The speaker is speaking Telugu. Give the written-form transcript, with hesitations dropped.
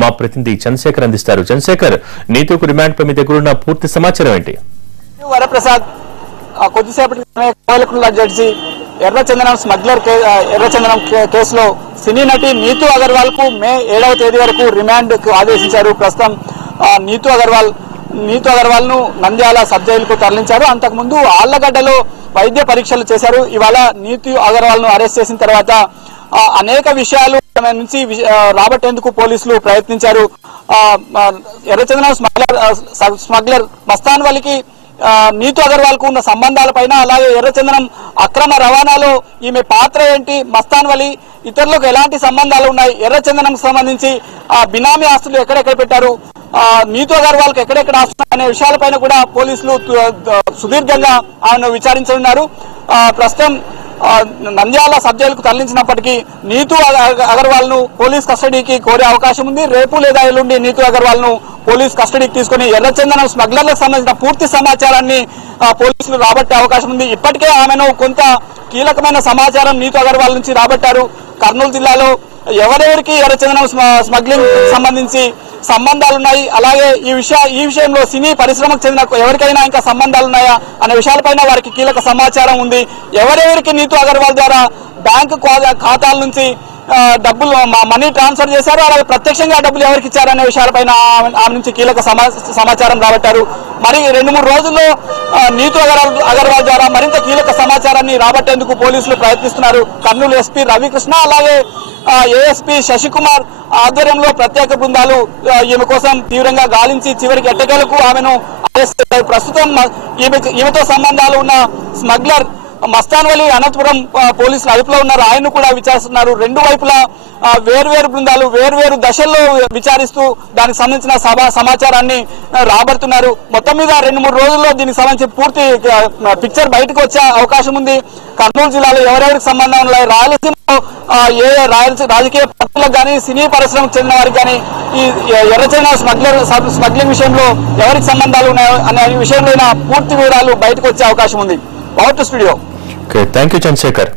మా ప్రతినిధి చంద్రశేఖర్ అందిస్తారు. చంద్రశేఖర్, నీతుకు రిమాండ్ పై మీ దగ్గర ఉన్న పూర్తి సమాచారం ఏంటి? వరప్రసాద్ కొద్దిసేపటి కోయలకుంట్ల జడ్జి ఎర్రచందనం కేసులో సినీ నటి నీతూ అగర్వాల్ కు మే 7వ తేదీ వరకు రిమాండ్ కు ఆదేశించారు. ప్రస్తుతం నీతూ అగర్వాల్ ను నంద్యాల సబ్ జైలుకు తరలించారు. అంతకుముందు ఆళ్లగడ్డలో వైద్య పరీక్షలు చేశారు. ఇవాళ నీతూ అగర్వాల్ ను అరెస్ట్ చేసిన తర్వాత అనేక విషయాలు నుంచి రాబట్టేందుకు పోలీసులు ప్రయత్నించారు. ఎర్రచందనం స్మగ్లర్ మస్తాన్ వలికి నీతూ అగర్వాల్ కు ఉన్న సంబంధాలపైన, అలాగే ఎర్రచందనం అక్రమ రవాణాలో ఈమె పాత్ర ఏంటి, మస్తాన్ వలి ఇతరులకు ఎలాంటి సంబంధాలు ఉన్నాయి, ఎర్రచందనం సంబంధించి బినామీ ఆస్తులు ఎక్కడెక్కడ పెట్టారు, నీతూ అగర్వాల్ కు ఎక్కడెక్కడ ఆస్తులు అనే విషయాలపైన కూడా పోలీసులు సుదీర్ఘంగా ఆమెను విచారించనున్నారు. ప్రస్తుతం నంద్యాల సబ్ జైలుకు తరలించినప్పటికీ నీతూ అగర్వాల్ ను పోలీస్ కస్టడీకి కోరే అవకాశం ఉంది. రేపు లేదా ఎల్లుండి నీతూ అగర్వాల్ ను పోలీస్ కస్టడీకి తీసుకుని ఎర్రచందనం స్మగ్లర్లకు సంబంధించిన పూర్తి సమాచారాన్ని పోలీసులు రాబట్టే అవకాశం ఉంది. ఇప్పటికే ఆమెను కొంత కీలకమైన సమాచారం నీతూ అగర్వాల్ నుంచి రాబట్టారు. కర్నూలు జిల్లాలో ఎవరెవరికి ఎర్రచందనం స్మగ్లింగ్ సంబంధించి సంబంధాలున్నాయి, అలాగే ఈ విషయంలో సినీ పరిశ్రమకు చెందిన ఎవరికైనా ఇంకా సంబంధాలున్నాయా అనే విషయాలపైన వారికి కీలక సమాచారం ఉంది. ఎవరెవరికి నీతూ అగర్వాల్ ద్వారా బ్యాంకు ఖాతాల నుంచి డబ్బులు మనీ ట్రాన్స్ఫర్ చేశారు, అలాగే ప్రత్యక్షంగా డబ్బులు ఎవరికి ఇచ్చారనే విషయాలపైన ఆమె నుంచి కీలక సమాచారం రాబట్టారు. మరి 2-3 రోజుల్లో నీతూ అగర్వాల్ ద్వారా మరింత కీలక సమాచారాన్ని రాబట్టేందుకు పోలీసులు ప్రయత్నిస్తున్నారు. కర్నూలు ఎస్పీ రవికృష్ణ, అలాగే ఏఎస్పీ శశికుమార్ ఆధ్వర్యంలో ప్రత్యేక బృందాలు ఈమె కోసం తీవ్రంగా గాలించి చివరికి ఎట్టకేలకు ఆమెను అరెస్ట్ చేశారు. ప్రస్తుతం ఈమెతో సంబంధాలు ఉన్న స్మగ్లర్ మస్తాన్ వలి అనంతపురం పోలీసులు అదుపులో ఉన్నారు. ఆయన్ను కూడా విచారిస్తున్నారు. రెండు వైపులా వేర్వేరు బృందాలు వేర్వేరు దశల్లో విచారిస్తూ దానికి సంబంధించిన సమాచారాన్ని రాబడుతున్నారు. మొత్తం మీద 2-3 రోజుల్లో దీనికి సంబంధించి పూర్తి పిక్చర్ బయటకు వచ్చే అవకాశం ఉంది. కర్నూలు జిల్లాలో ఎవరెవరికి సంబంధం ఉన్నాయి, రాయలసీమలో రాజకీయ పార్టీలకు కానీ సినీ పరిశ్రమకు చెందిన వారికి కానీ ఈ ఎర్రచందనం స్మగ్లింగ్ విషయంలో ఎవరికి సంబంధాలు ఉన్నాయో అనే విషయంలో పూర్తి వివరాలు బయటకు వచ్చే అవకాశం ఉంది. Out to studio. Okay, thank you, Chandrasekhar.